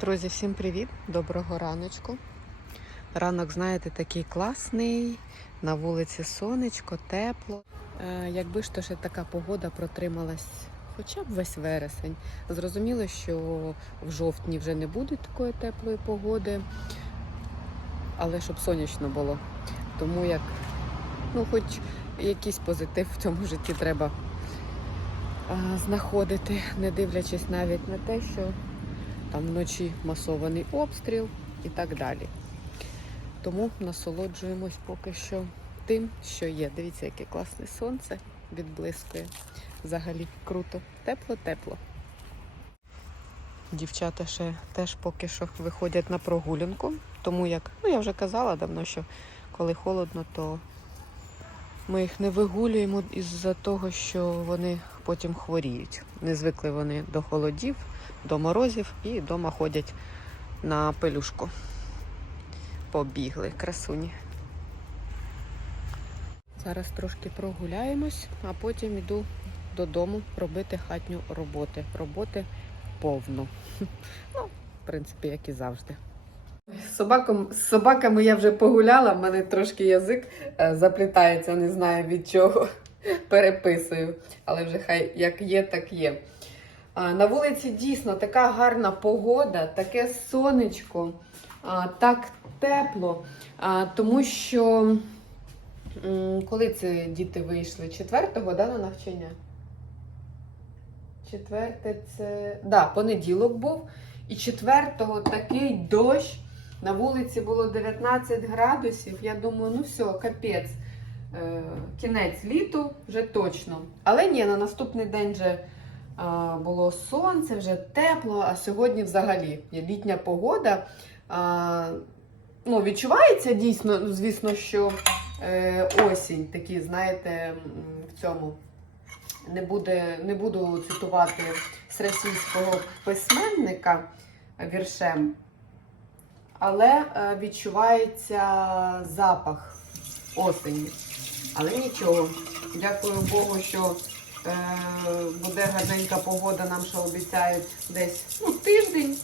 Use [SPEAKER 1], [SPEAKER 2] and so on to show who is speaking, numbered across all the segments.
[SPEAKER 1] Друзі, всім привіт! Доброго раночку. Ранок, знаєте, такий класний. На вулиці сонечко, тепло. Е, якби ж то ще така погода протрималась хоча б весь вересень. Зрозуміло, що в жовтні вже не буде такої теплої погоди, але щоб сонячно було. Тому як, ну, хоч якийсь позитив в цьому житті треба е, знаходити, не дивлячись навіть на те, що там вночі масований обстріл і так далі. Тому насолоджуємось поки що тим, що є. Дивіться, яке класне сонце відблискує. Взагалі круто. Тепло-тепло. Дівчата ще теж поки що виходять на прогулянку, тому як, ну я вже казала давно, що коли холодно, то ми їх не вигулюємо із-за того, що вони потім хворіють. Не звикли вони до холодів, до морозів і вдома ходять на пелюшку. Побігли, красуні. Зараз трошки прогуляємось, а потім йду додому робити хатню роботи. Роботи повну. Ну, в принципі, як і завжди. Собаком, з собаками я вже погуляла, в мене трошки язик е, заплітається, не знаю від чого. Переписую. Але вже хай як є, так є. На вулиці дійсно така гарна погода, таке сонечко, так тепло, тому що коли це діти вийшли? Четвертого да, на навчання? Четверте це. Да, понеділок був. І четвертого такий дощ. На вулиці було 19 градусів. Я думаю, ну все, капець. Е, кінець літу вже точно. Але ні, на наступний день вже було сонце, вже тепло, а сьогодні взагалі є літня погода. Ну, відчувається дійсно, звісно, що е, осінь такий, знаєте, в цьому. Не, буде, не буду цитувати з російського письменника віршем, але е, відчувається запах осені. Але нічого. Дякую Богу, що е, буде гарненька погода, нам ще обіцяють десь ну, тиждень.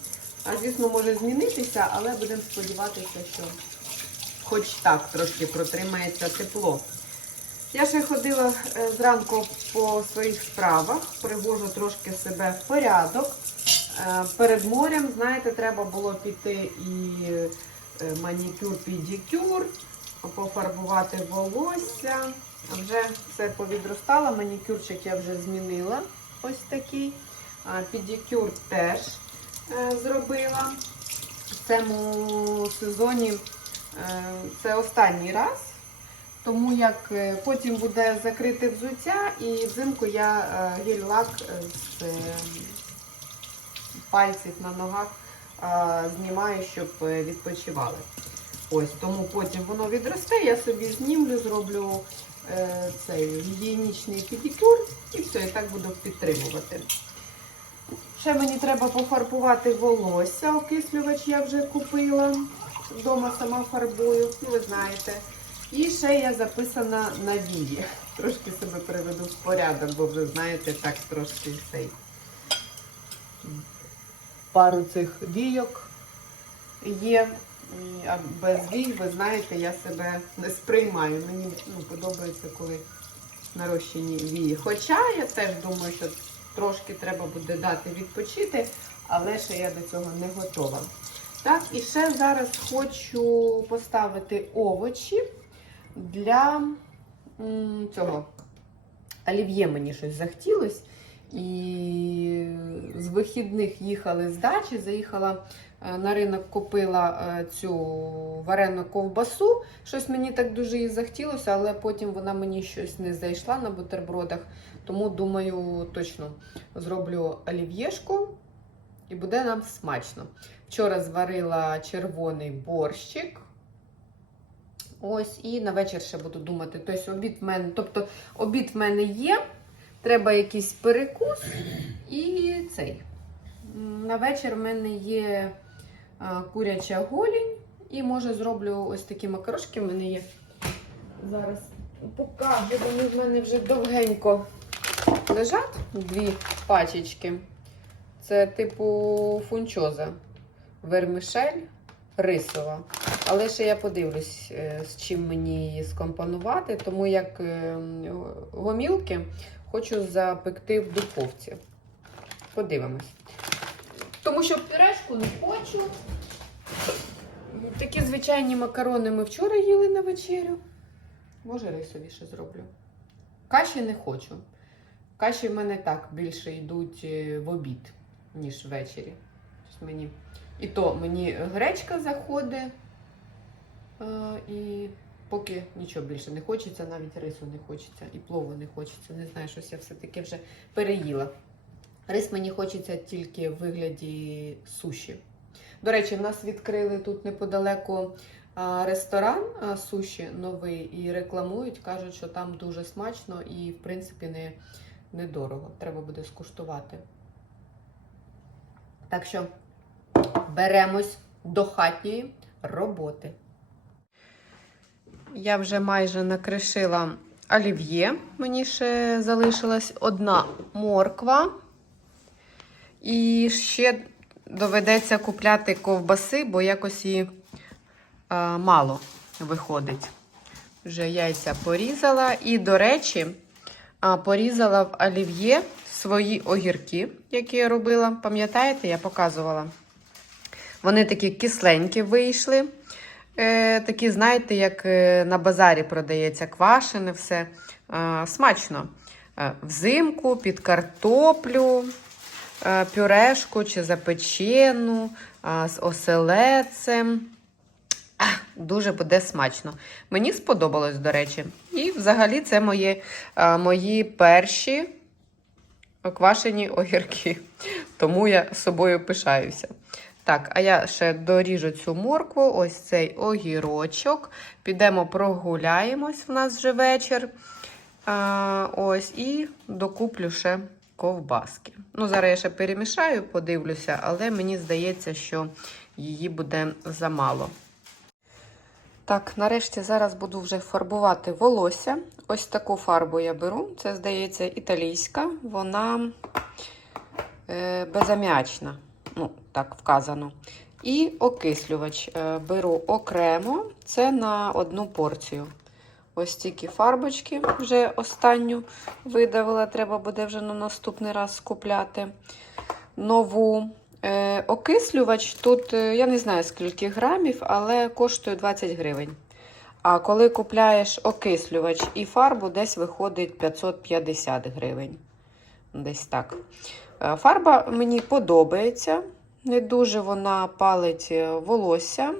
[SPEAKER 1] А звісно, може змінитися, але будемо сподіватися, що хоч так трошки протримається тепло. Я ще ходила е, зранку по своїх справах, привожу трошки себе в порядок. Е, Перед морем, знаєте, треба було піти і е, манікюр, педикюр, пофарбувати волосся. Вже все повідростало, манікюрчик я вже змінила. Ось такий. А, Педикюр теж е, зробила. В цьому сезоні е, це останній раз. Тому як е, потім буде закрите взуття, і взимку я гель-лак з пальців на ногах знімаю, щоб відпочивали. Ось, тому потім воно відросте, я собі знімлю, зроблю е, цей гігієнічний педикюр і все, і так буду підтримувати. Ще мені треба пофарбувати волосся, окислювач я вже купила. Вдома сама фарбую, ну ви знаєте. І ще я записана на вії. Трошки себе приведу в порядок, бо вже знаєте, так трошки цей. Пару цих війок є. А без вій, ви знаєте, я себе не сприймаю. Мені ну, подобається, коли нарощені вії. Хоча я теж думаю, що трошки треба буде дати відпочити, але ще я до цього не готова. Так, і ще зараз хочу поставити овочі для цього олів'є мені щось захотілось. І з вихідних їхали з дачі, заїхала на ринок, купила е, цю варену ковбасу. Щось мені так дуже її захотілося, але потім вона мені щось не зайшла на бутербродах. Тому думаю, точно зроблю олів'єшку і буде нам смачно. Вчора зварила червоний борщик. Ось, і на вечір ще буду думати. Тобто обід в мене, тобто обід в мене є. Треба якийсь перекус і цей. На вечір в мене є куряча голінь. І може зроблю ось такі макарошки. В мене є. Зараз покажу, вони в мене вже довгенько лежать дві пачечки. Це типу фунчоза. вермишель рисова. Але ще я подивлюсь, е, з чим мені її скомпонувати, тому як е, гомілки хочу запекти в духовці. Подивимось. Тому що пюрешку не хочу. Такі звичайні макарони ми вчора їли на вечерю. Може, рисові ще зроблю. Каші не хочу. Каші в мене так більше йдуть е, в обід, ніж ввечері. Щось мені... І то мені гречка заходить. е, І поки нічого більше не хочеться, навіть рису не хочеться, і плову не хочеться. Не знаю, щось я все-таки вже переїла. Рис мені хочеться тільки в вигляді суші. До речі, в нас відкрили тут неподалеку ресторан суші новий і рекламують, кажуть, що там дуже смачно і, в принципі, не, недорого. Треба буде скуштувати. Так що беремось до хатньої роботи. Я вже майже накришила олів'є. Мені ще залишилась одна морква. І ще доведеться купляти ковбаси, бо якось її а, мало виходить. Вже яйця порізала. І, до речі, а, порізала в олів'є свої огірки, які я робила. Пам'ятаєте, я показувала. Вони такі кисленькі вийшли. Е, такі, знаєте, як е, на базарі продається квашене все. Е, смачно. Е, взимку під картоплю, е, пюрешку чи запечену е, з оселецем. Дуже буде смачно. Мені сподобалось, до речі. І взагалі це мої, е, мої перші квашені огірки. Тому я собою пишаюся. Так, а я ще доріжу цю моркву, ось цей огірочок. Підемо прогуляємось, в нас вже вечір. А, ось, і докуплю ще ковбаски. Ну, зараз я ще перемішаю, подивлюся, але мені здається, що її буде замало. Так, нарешті зараз буду вже фарбувати волосся. Ось таку фарбу я беру. Це, здається, італійська. Вона е, безаміачна. Ну, так вказано. І окислювач е, беру окремо, це на одну порцію. Ось тільки фарбочки вже останню видавила, треба буде вже на наступний раз скупляти нову. Е, окислювач тут, е, я не знаю скільки грамів, але коштує 20 гривень. А коли купляєш окислювач і фарбу, десь виходить 550 гривень. Десь так. Е, Фарба мені подобається. Не дуже вона палить е, волосся.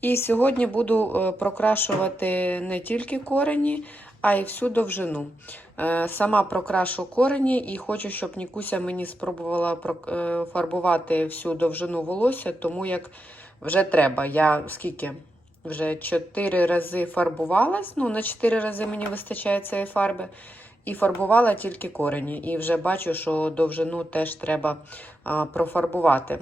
[SPEAKER 1] І сьогодні буду е, прокрашувати не тільки корені, а й всю довжину. Е, Сама прокрашу корені і хочу, щоб Нікуся мені спробувала е, фарбувати всю довжину волосся, тому як вже треба. Я скільки? Вже 4 рази фарбувалась. Ну, на 4 рази мені вистачає цієї фарби. І фарбувала тільки корені. І вже бачу, що довжину теж треба профарбувати.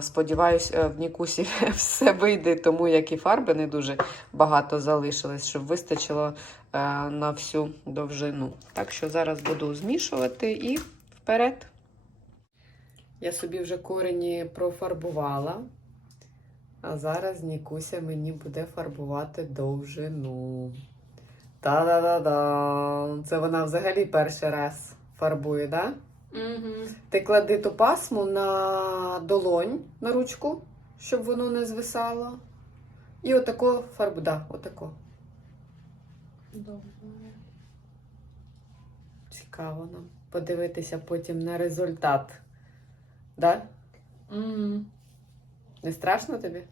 [SPEAKER 1] Сподіваюсь, е, в Нікусі все вийде, тому як і фарби не дуже багато залишилось, щоб вистачило е, на всю довжину. Так що зараз буду змішувати і вперед. Я собі вже корені профарбувала. А зараз Нікуся мені буде фарбувати довжину. Та-да-да-да! Це вона взагалі перший раз фарбує, так? Да?
[SPEAKER 2] Угу.
[SPEAKER 1] Ти клади ту пасму на долонь, на ручку, щоб воно не звисало. І отако фарбу, да, отако.
[SPEAKER 2] Добре.
[SPEAKER 1] Цікаво нам подивитися потім на результат. Да?
[SPEAKER 2] Угу.
[SPEAKER 1] Не страшно тобі?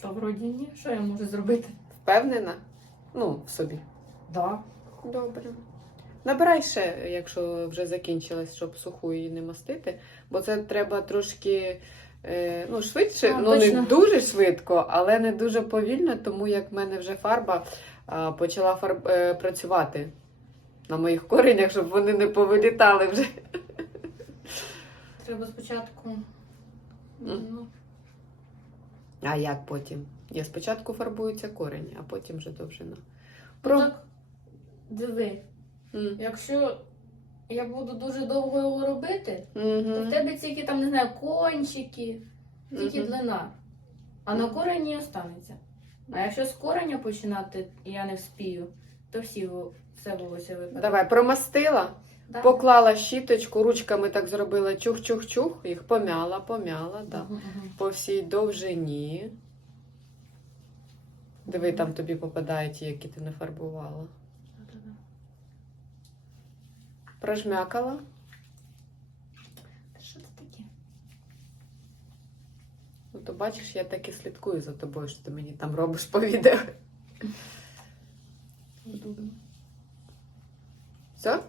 [SPEAKER 2] Та вроді ні, що я можу зробити?
[SPEAKER 1] Впевнена? Ну, в собі.
[SPEAKER 2] Да.
[SPEAKER 1] Добре. Набирай ще, якщо вже закінчилась, щоб суху її не мастити, бо це треба трошки е, ну, швидше,
[SPEAKER 2] А,
[SPEAKER 1] ну не дуже швидко, але не дуже повільно, тому як в мене вже фарба почала фарб, е, працювати на моїх коренях, щоб вони не повилітали вже.
[SPEAKER 2] Треба спочатку. Ну,
[SPEAKER 1] А як потім? Я спочатку фарбуються корені, а потім вже довжина.
[SPEAKER 2] Про...
[SPEAKER 1] Про...
[SPEAKER 2] так, диви,
[SPEAKER 1] М.
[SPEAKER 2] якщо я буду дуже довго його робити, то в тебе тільки там, не знаю, кончики, тільки
[SPEAKER 1] Мгм.
[SPEAKER 2] длина. А на корені останеться. А якщо з кореня починати, і я не вспію, то всі во- все волосся випаде.
[SPEAKER 1] Давай, промастила,
[SPEAKER 2] Да.
[SPEAKER 1] поклала щіточку, ручками так зробила чух-чух-чух, їх помяла, помяла, да.
[SPEAKER 2] Мгм, мгм.
[SPEAKER 1] по всій довжині. Диви, там тобі попадають ті, які ти не фарбувала.
[SPEAKER 2] Да-да-да.
[SPEAKER 1] Прожмякала.
[SPEAKER 2] Що це таке?
[SPEAKER 1] Ну, то бачиш, я так і слідкую за тобою, що ти мені там робиш по відео. Все?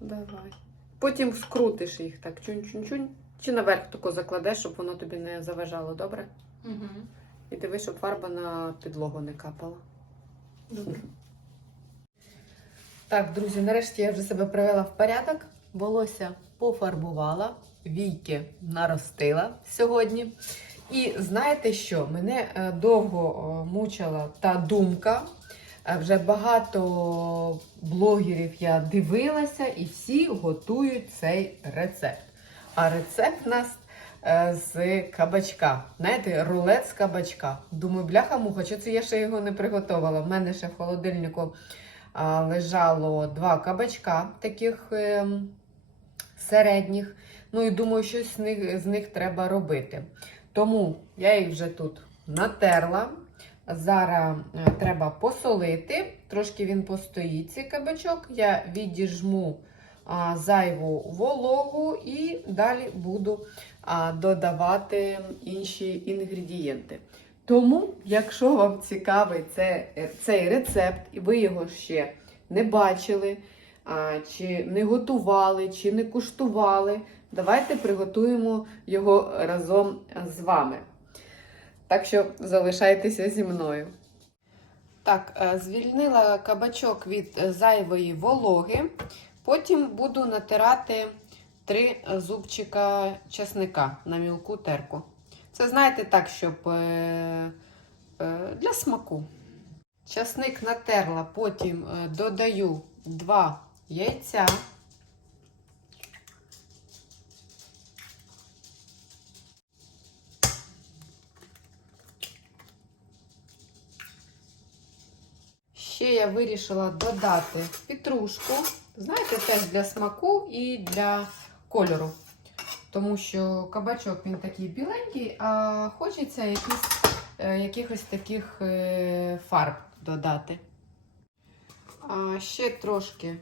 [SPEAKER 1] Давай. Потім скрутиш їх так, чунь-чунь-чунь. Чи наверх тако закладеш, щоб воно тобі не заважало, добре?
[SPEAKER 2] Мгм.
[SPEAKER 1] І диви, щоб фарба на підлогу не капала. Так, друзі, нарешті я вже себе привела в порядок. Волосся пофарбувала, війки наростила сьогодні. І знаєте що? Мене е, довго е, мучила та думка. Е, Вже багато блогерів я дивилася, і всі готують цей рецепт. А рецепт у нас з кабачка. Знаєте, рулет з кабачка. Думаю, бляха-муха, що це я ще його не приготувала. В мене ще в холодильнику лежало два кабачка таких ем, середніх. Ну і думаю, щось з них, з них треба робити. Тому я їх вже тут натерла. Зараз е, треба посолити. Трошки він постоїть, цей кабачок. Я відіжму а, зайву вологу і далі буду додавати інші інгредієнти. Тому, якщо вам цікавий це, цей рецепт, і ви його ще не бачили, чи не готували, чи не куштували, давайте приготуємо його разом з вами. Так що залишайтеся зі мною. Так, е, звільнила кабачок від зайвої вологи. Потім буду натирати три зубчика чесника на мілку терку. Це знаєте так, щоб е, е, для смаку. Часник натерла, потім е, додаю два яйця. Ще я вирішила додати петрушку. Знаєте, теж для смаку і для кольору. Тому що кабачок він такий біленький, а хочеться якісь, е, якихось таких е, фарб додати. А ще трошки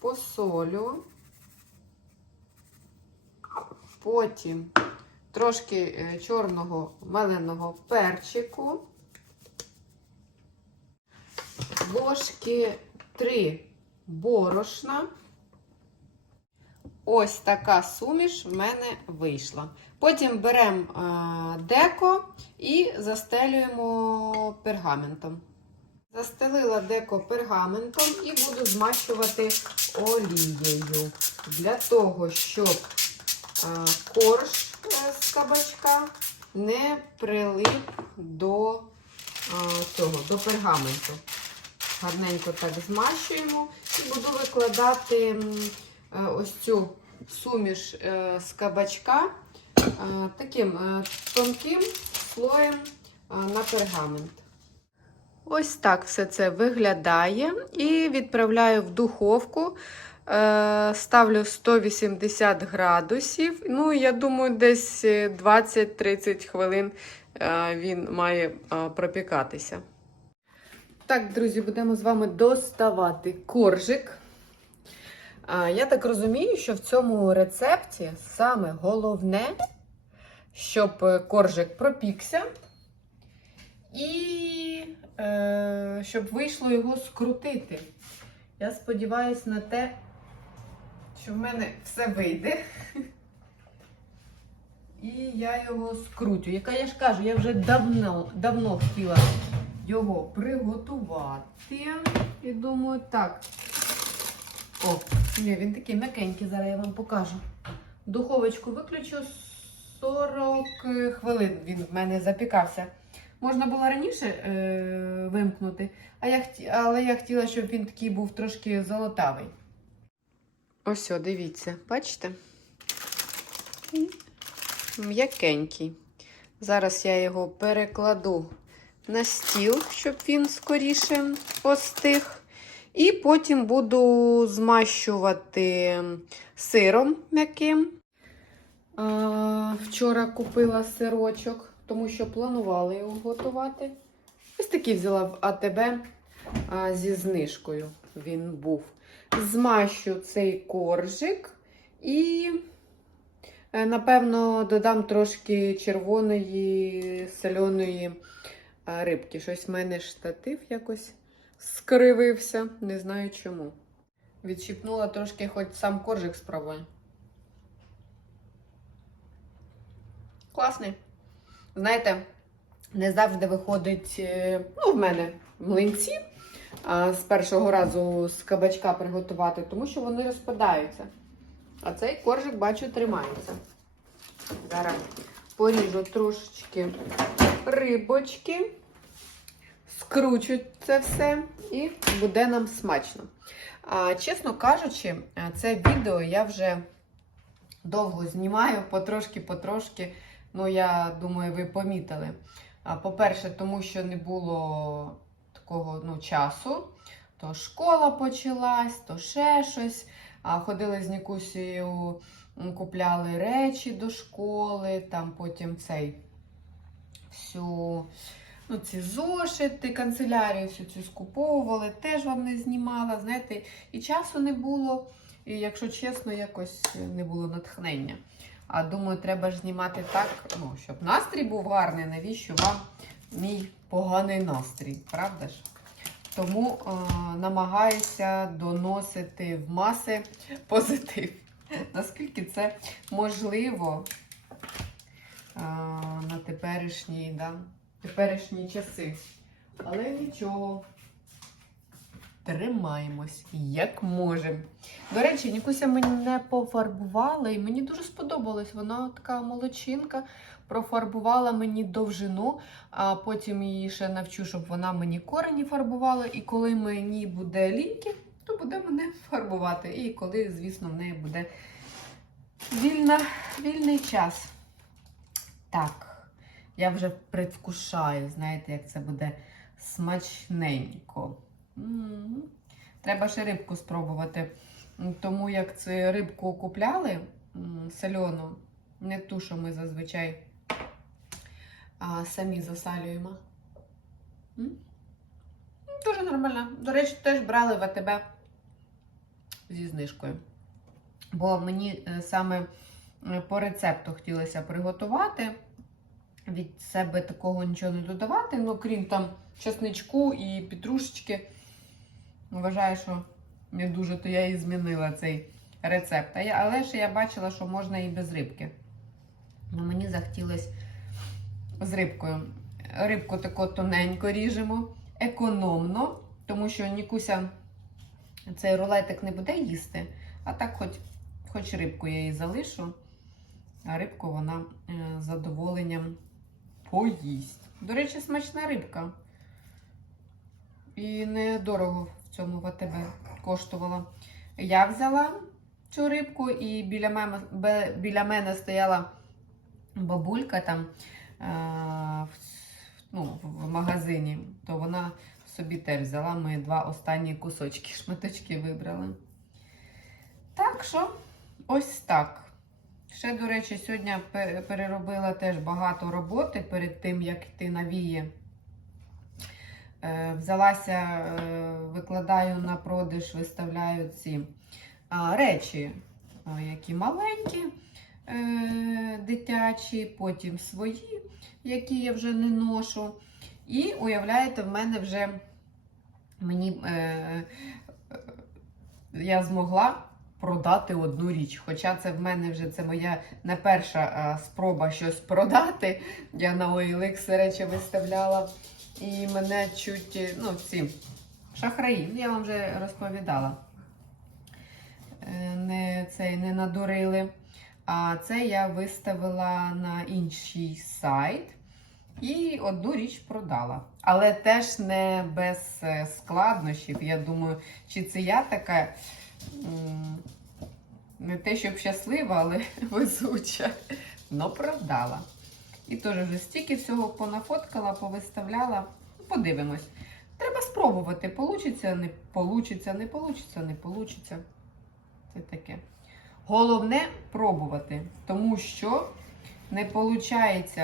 [SPEAKER 1] посолю. Потім трошки е, чорного меленого перчику. Ложки 3 борошна. Ось така суміш в мене вийшла. Потім беремо деко і застелюємо пергаментом. Застелила деко пергаментом і буду змащувати олією. Для того, щоб корж е, з кабачка не прилип до цього, до пергаменту. Гарненько так змащуємо і буду викладати е, ось цю суміш е, з кабачка е, таким е, тонким слоєм на пергамент. Ось так все це виглядає. І відправляю в духовку. Ставлю 180 градусів. Ну, я думаю, десь 20-30 хвилин він має пропікатися. Так, друзі, будемо з вами доставати коржик. Я так розумію, що в цьому рецепті саме головне, щоб е, коржик пропікся і е, щоб вийшло його скрутити. Я сподіваюся на те, що в мене все вийде. І я його скрутю. Яка я ж кажу, я вже давно, давно хотіла його приготувати. І думаю, так. О, ні, він такий м'якенький, зараз я вам покажу. Духовочку виключу 40 хвилин. Він в мене запікався. Можна було раніше е, вимкнути, а я але я хотіла, щоб він такий був трошки золотавий. Ось, о, дивіться, бачите? М'якенький. Зараз я його перекладу на стіл, щоб він скоріше остиг. І потім буду змащувати сиром м'яким. Вчора купила сирочок, тому що планувала його готувати. Ось такий взяла в АТБ зі знижкою. Він був. Змащу цей коржик і, е, напевно, додам трошки червоної соляної рибки. Щось в мене штатив якось скривився, не знаю чому. Відщипнула трошки, хоч сам коржик спробую. Класний. Знаєте, не завжди виходить, е, ну, в мене млинці а, з першого разу з кабачка приготувати, тому що вони розпадаються. А цей коржик, бачу, тримається. Зараз поріжу трошечки рибочки, скручу це все і буде нам смачно. А, чесно кажучи, це відео я вже довго знімаю, потрошки-потрошки. Ну, я думаю, ви помітили. По-перше, тому що не було такого ну, часу. То школа почалась, то ще щось. А, Ходили з Нікусією, купляли речі до школи, там потім цей всю. Ну, ці зошити, канцелярію всю цю скуповували, теж вам не знімала. Знаєте, і часу не було, і, якщо чесно, якось не було натхнення. А думаю, треба ж знімати так, ну, щоб настрій був гарний. Навіщо вам мій поганий настрій, правда ж? Тому е, намагаюся доносити в маси позитив. Наскільки це можливо е, на теперішні, да, теперішні часи. Але нічого. Тримаємось, як можемо. До речі, Нікуся мене пофарбувала, і мені дуже сподобалось. Вона така молодчинка, профарбувала мені довжину, а потім її ще навчу, щоб вона мені корені фарбувала. І коли мені буде ліньки, то буде мене фарбувати. І коли, звісно, в неї буде вільна, вільний час. Так, я вже предвкушаю, знаєте, як це буде смачненько. М. Треба ще рибку спробувати. Тому як це рибку купляли м, не ту, що ми зазвичай а, самі засалюємо. М? М, Дуже нормально. До речі, теж брали в АТБ зі знижкою. Бо мені е, саме е, по рецепту хотілося приготувати. Від себе такого нічого не додавати, ну крім там чесничку і петрушечки. Вважаю, що не дуже, то я і змінила цей рецепт. Але ж я бачила, що можна і без рибки. Ну, мені захотілося з рибкою. Рибку тако тоненько ріжемо, економно, тому що Нікуся цей рулетик не буде їсти, а так хоч, хоч рибку я їй залишу, а рибку вона е, з задоволенням поїсть. До речі, смачна рибка. І недорого в цьому ВТБ коштувала. Я взяла цю рибку, і біля мене, біля мене стояла бабулька там е, в, ну, в магазині, то вона собі теж взяла. Ми два останні кусочки, шматочки вибрали. Так що, ось так. Ще, до речі, сьогодні переробила теж багато роботи перед тим, як йти на вії. Е, Взялася, е, викладаю на продаж, виставляю ці речі, які маленькі, е, дитячі, потім свої, які я вже не ношу. І уявляєте, в мене вже мені е, е, я змогла продати одну річ. Хоча це в мене вже це моя не перша спроба щось продати. Я на OLX речі виставляла. І мене чуть, е, ну, ці шахраї, ну, я вам вже розповідала. Е, Не, цей, не надурили. А це я виставила на інший сайт. І одну річ продала. Але теж не без е, складнощів. Я думаю, чи це я така не те, щоб щаслива, але везуча. Но продала. І теж вже стільки всього понафоткала, повиставляла. Подивимось. Треба спробувати. Получиться, не получиться, не получиться, не получиться. Це таке. Головне пробувати, тому що не виходить.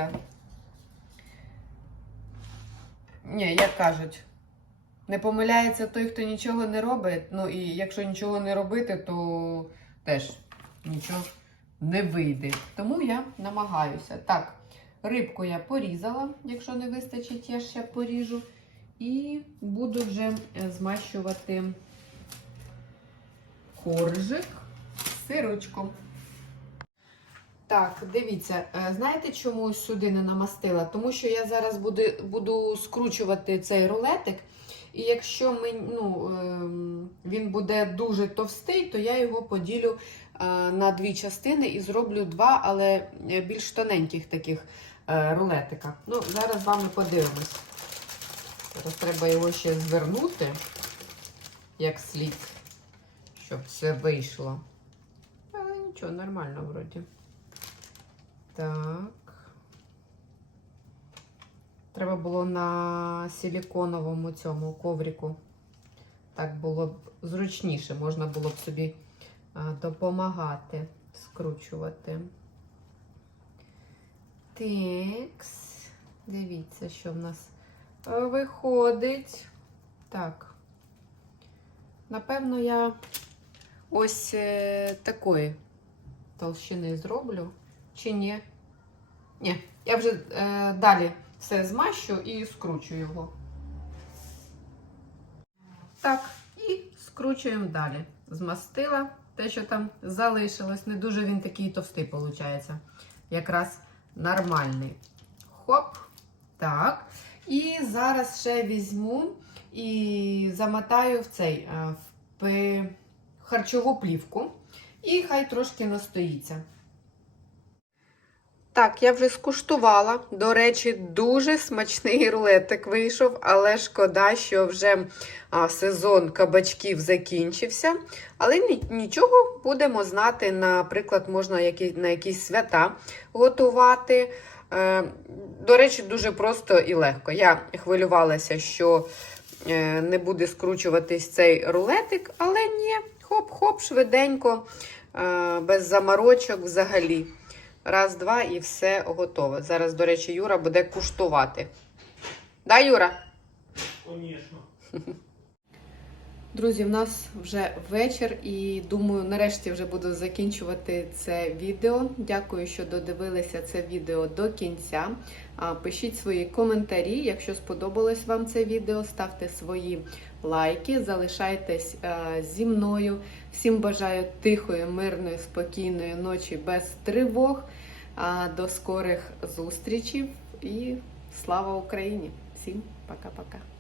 [SPEAKER 1] Ні, як кажуть, не помиляється той, хто нічого не робить. Ну і якщо нічого не робити, то теж нічого не вийде. Тому я намагаюся. Так, рибку я порізала, якщо не вистачить, я ще поріжу. І буду вже е, змащувати коржик сирочком. Так, дивіться, е, знаєте, чому сюди не намастила? Тому що я зараз буду, буду скручувати цей рулетик. І якщо ми, ну, ем, він буде дуже товстий, то я його поділю е, на дві частини і зроблю два, але е, більш тоненьких таких е, рулетика. Ну, зараз з вами подивимось. Зараз треба його ще звернути, як слід, щоб все вийшло. Але нічого, нормально вроді. Так. Треба було на силіконовому цьому коврику. Так було б зручніше, можна було б собі допомагати скручувати. Текс. Дивіться, що в нас виходить. Так. Напевно, я ось е, такої толщини зроблю. Чи ні? Ні, я вже е, далі все змащу і скручу його. Так, і скручуємо далі. Змастила те, що там залишилось. Не дуже він такий товстий, виходить. Якраз нормальний. Хоп. Так. І зараз ще візьму і замотаю в цей е, в харчову плівку. І хай трошки настоїться. Так, я вже скуштувала. До речі, дуже смачний рулетик вийшов, але шкода, що вже а, сезон кабачків закінчився. Але нічого будемо знати. Наприклад, можна які, на якісь свята готувати. Е, до речі, дуже просто і легко. Я хвилювалася, що е, не буде скручуватись цей рулетик, але ні, хоп-хоп, швиденько, е, без заморочок взагалі. Раз, два і все готове. Зараз, до речі, Юра буде куштувати. Да, Юра?
[SPEAKER 3] Конечно.
[SPEAKER 1] Друзі, в нас вже вечір, і думаю, нарешті вже буду закінчувати це відео. Дякую, що додивилися це відео до кінця. Пишіть свої коментарі. Якщо сподобалось вам це відео, ставте свої лайки, залишайтесь е, зі мною. Всім бажаю тихої, мирної, спокійної ночі без тривог. До скорих зустрічей і слава Україні! Всім пока-пока!